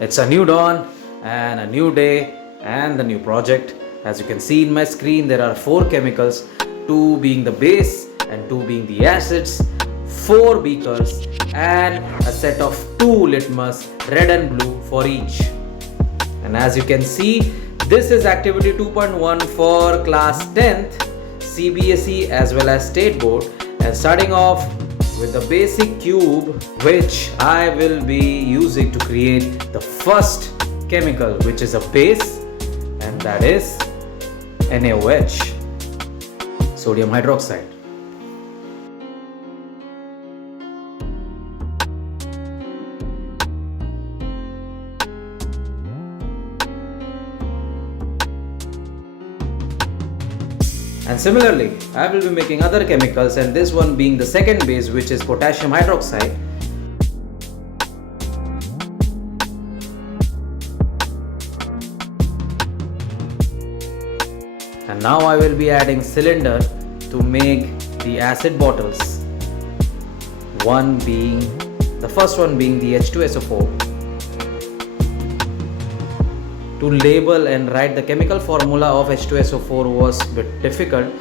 It's a new dawn and a new day and the new project. As you can see in my screen, there are 4 chemicals, 2 being the base and 2 being the acids, 4 beakers and a set of 2 litmus, red and blue for each. And as you can see, this is activity 2.1 for class 10th, CBSE as well as state board, and starting off with the basic cube which I will be using to create the first chemical, which is a base, and that is NaOH, sodium hydroxide. And similarly, I will be making other chemicals, and this one being the second base, which is potassium hydroxide. And now I will be adding cylinder to make the acid bottles. The first one being the H2SO4. To label and write the chemical formula of H2SO4 was a bit difficult,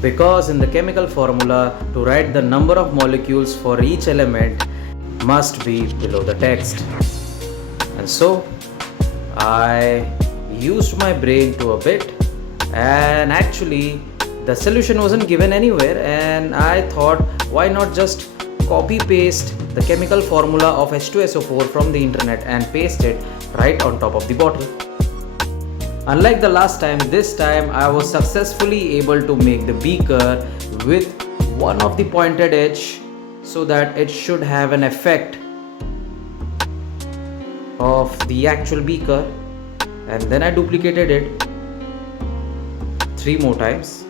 because in the chemical formula to write the number of molecules for each element must be below the text. And so I used my brain to a bit, and actually the solution wasn't given anywhere, and I thought, why not just copy paste the chemical formula of H2SO4 from the internet and paste it right on top of the bottle. Unlike the last time, this time I was successfully able to make the beaker with one of the pointed edge, so that it should have an effect of the actual beaker, and then I duplicated it 3 more times.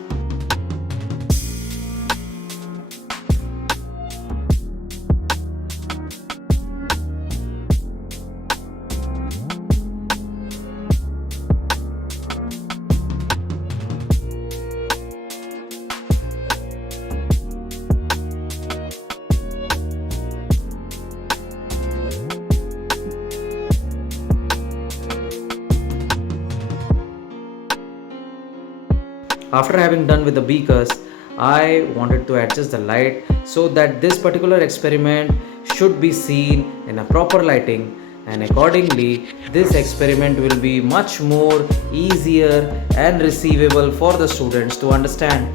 After having done with the beakers, I wanted to adjust the light so that this particular experiment should be seen in a proper lighting, and accordingly this experiment will be much more easier and receivable for the students to understand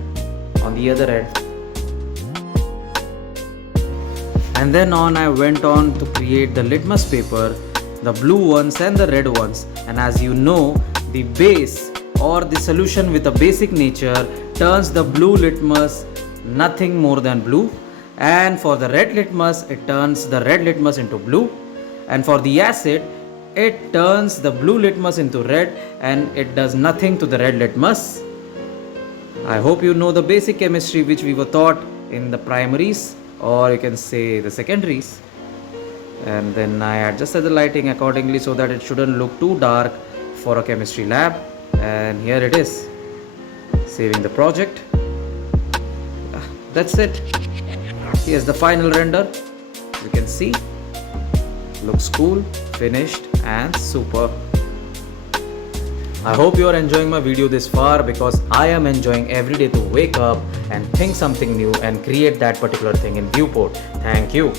on the other end. And then I went on to create the litmus paper, the blue ones and the red ones, and as you know, the base or the solution with a basic nature turns the blue litmus nothing more than blue, and for the red litmus it turns the red litmus into blue, and for the acid it turns the blue litmus into red and it does nothing to the red litmus. I hope you know the basic chemistry which we were taught in the primaries, or you can say the secondaries. And then I adjusted the lighting accordingly so that it shouldn't look too dark for a chemistry lab. And here it is, saving the project. That's it. Here's the final render. You can see, looks cool, finished and super. I hope you are enjoying my video this far, because I am enjoying every day to wake up and think something new and create that particular thing in Viewport. Thank you.